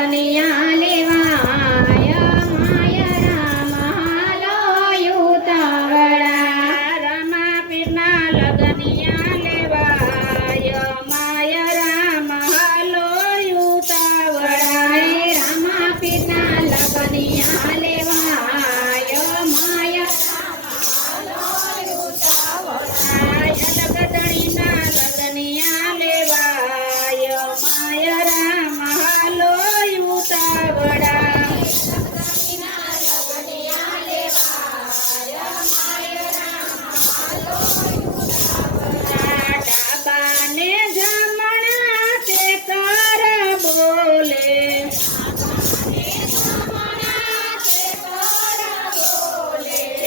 લગનિયા લેવાય માય રામ હાલો યુતાવળા રમા પીરના લગનિયા લેવાય માય રામ હાલો યુતાવળા રામા પીરના લગનિયા લેવાય માય લગદણીના લગનિયા લેવાય માય રામ હાલો યુતાવળા ડાબાને જમણા તે કર બોલે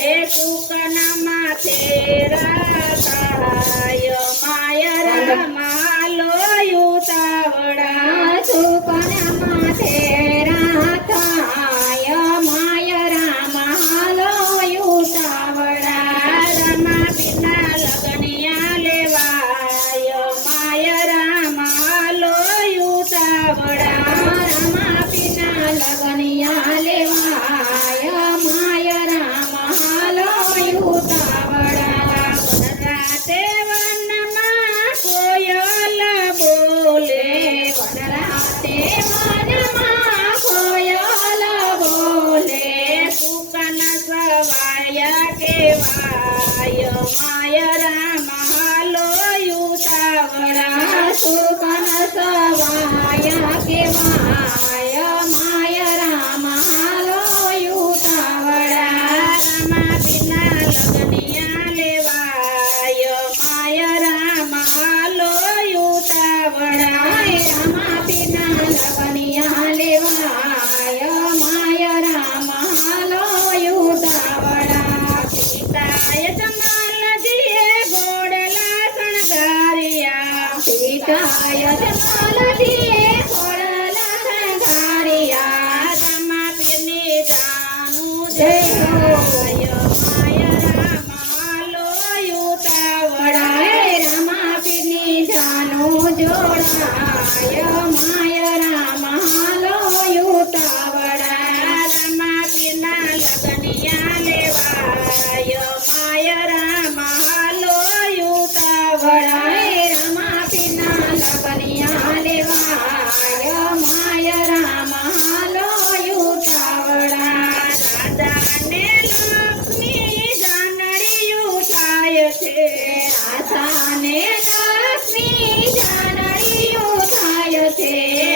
એ કુકના માથે રાખાય માય રામ હાલો યુતાવળા સુકન્યા માથે રાખાય માય રામ હાલો યુતાવળા રમા પીરના લગનિયા લેવાય માય રામ હાલો યુતાવળા રામા પીના લગનિયા લેવાય માય રામ હાલો યુતાવળા રાતે વનમાં કોયલ બોલે વનરાતે વનમાં કોયલ બોલે કુકન સવાય કેવાય માય રામ હાલો યુતાવળા સુકન સવાય કેવાય માય રામ હાલો યુતાવળા રમા પીરના લગનિયા લેવાય માય રામ હાલો યુતાવળા રામા પીના લગનિયા લેવાય માય રામ હાલો યુતાવળા પિતાય જમાલજીએ ગોળલા શણગાર્યા પિતાય જમાલજીએ ખોળલા શણગાર્યા રમા પીરની જાનું જય જય માય રામ હાલો યુતાવળા રામા પીરની જાનું જોડાય માય રામ હાલો યુતાવળા રમા પીરના લગનિયા લેવાય માય રામ હાલો યુતાવળા રામા પીના લગનિયા લેવાય માય રામ હાલો યુતાવળા રાધાને લક્ષ્મી જાનડિયું થાય છે આશાને લક્ષ્મી જાનડિયું થાય છે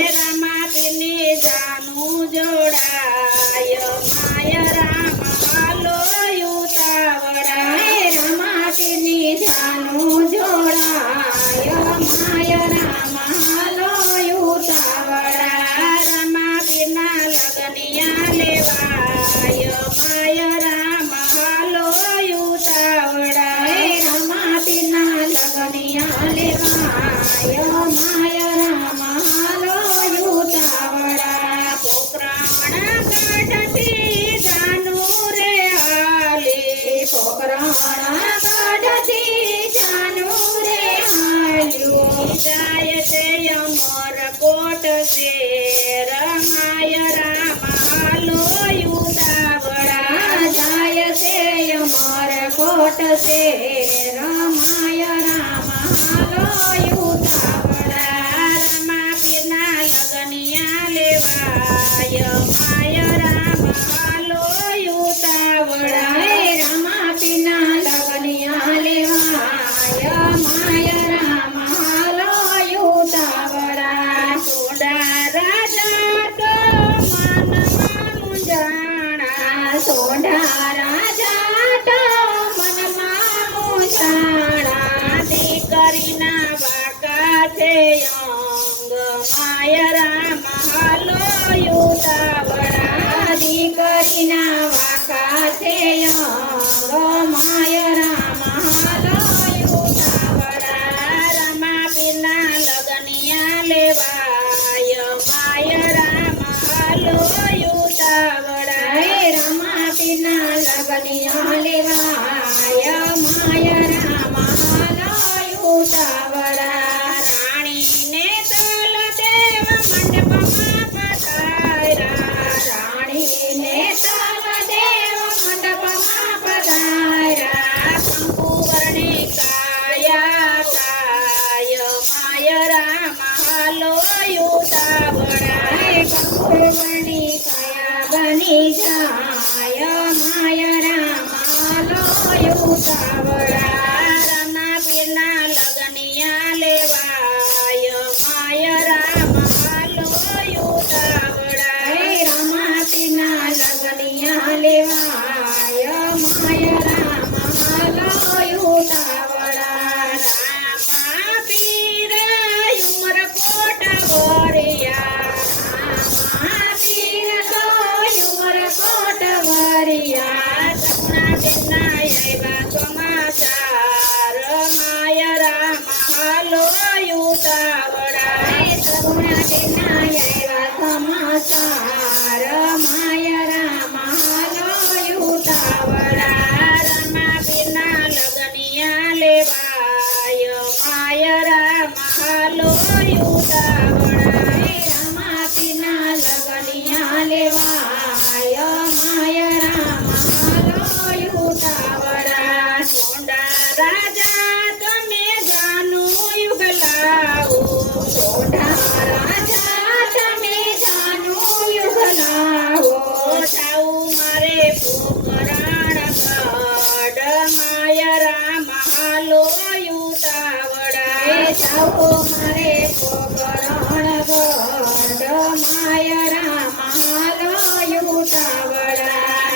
રમા પીરની જાનું જોડાય માય રામ હાલો યુતાવળા રામા પીરની જાનું જોડાય માય રામ હાલો યુતાવળા રમા પીરના લગનિયા લેવાય માય રામ હાલો યુતાવળા રામા પીના લગનિયા લેવાય માય રામ હાલો યુતાવળા પોકરાણા કાઢતી જાનું રે હાલી પોકરાણા કાઢતી જાનું રે હાલ્યું જાય તે અમર કોટ છે રમાય રામ હાલો યુતાવળા જાય છે અમર કોટ છે રમાય રામ હાલો યુતાવળા રમા પીરના લગનિયા લેવાય માય રામ હાલો યુતાવળા રામા પીના લગનિયા લેવાય માય રામ હાલો યુતાવળા સોડા રાજા તો મનમાં મુંજાણા સોઢા રાજા તો મનમાં મૂંઝાણા દીકરીના વાકા છે અંગ માય રામ હાલો યુતાવળા દીકરીના વાકા છે અંગ માય રામ હાલો યુતાવળા રમા પીરના લગનિયા લેવાય માય રામ હાલો યુતાવળા રામા પીના લગનિયા લેવાય માય રામ હાલો યુતાવળા રાણીને તલ દેવ મંડપમાં પધાર સુવર્ણી કયા બની જાય માય રામ હાલો યુતાવળા રમા પીરના લગનિયા લેવાય માય રામ હાલો યુતાવળા હે રમાતીના લગનિયા લેવાય માય રામ હાલો યુતાવળા રામા પીર ઉમરકોટ વરિયા પીર તો યુવર કોટ વરિયા સગુણા બેનના આવ્યા સમાચાર માય રામ હાલો યુતાવળા સગુણા તેના આવ્યા સમાચાર માય રામ હાલો યુતાવળા રમા પીરના લગનિયા લેવાય માય રામ હાલો યુતાવળા રમાતીના લગનિયા લેવાય માય રામ હાલો યુતાવળા સોંડા રાજા તમે જાનું યુગલાઓ સોઢા રાજા તમે જાનો યુગલાવો જાઉ મારે પોકરણ ગઢ માય રામ હાલો યુતાવળા જાઓ મારે પોગરણ ગઢ માય રામ હાલો યુતાવળા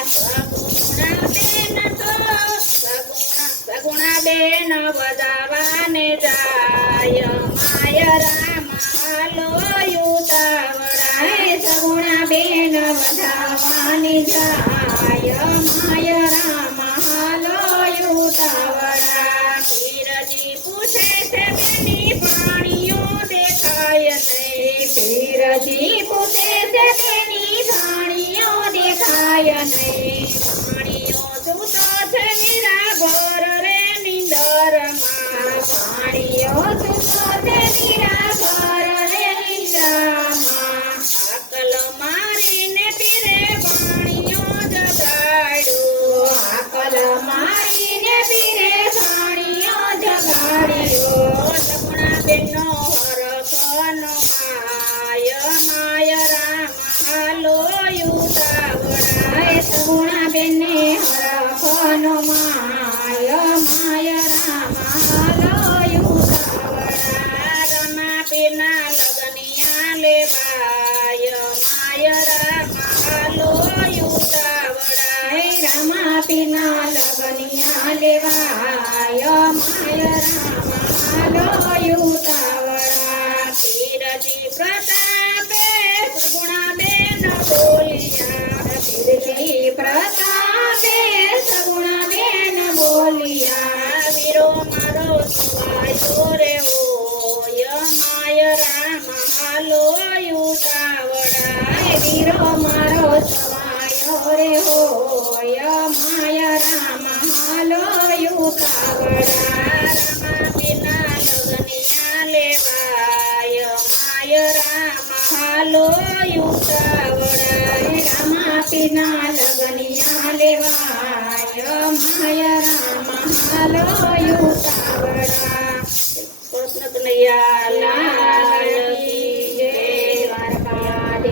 સગુણા બેન વધાવાને જાય માય રામ હાલો યુતાવળા સગુણા બેન વધાવાની જાય માય રામ હાલો યુતાવળા પીરજી પૂછે છે બેની પાણીઓ દેખાય નહીં પીરજી પૂછે છે તેની ભાણીઓ દેખાય નહીં પાણીઓ સૂતો છે નિરાભર રે નિંદરમાં પાણીઓ સુતો તે નિરાભર રે નિંદ્રામાં અકલ મારીને પીરે પાણીઓ જગાડ્યું આકલ મારીને પીરે ભાણીઓ જગાડ્યો સગુણા બેનો હરખનો માય રામ હાલો યુતાવળા સગુણા બેને હરખનો માય રામ હાલો યુતાવળા રમા પીરના લગનિયા લેવાય માય રામ હાલો યુતાવળા રમાપીના લગનિયા લેવાય માય રામ હાલો યુતાવળા પીરજી પ્રતાપે સગુણા બેન બોલિયા કીર્તિ પ્રતાપે સગુણા બેન બોલિયા વીરો મારો સુવાયો રે ઓય માય રામ હાલો યુતાવળા વીરો મારો સવાયો રે હોય માય રામ હાલો યુતાવળા રમા પીરના લગનિયા લેવાય માય રામ હાલો યુતાવળા રમાપીના લગનિયા લેવાય માય રામ હાલો યુતાવળા કૃષ્ણ કનૈયા લાલ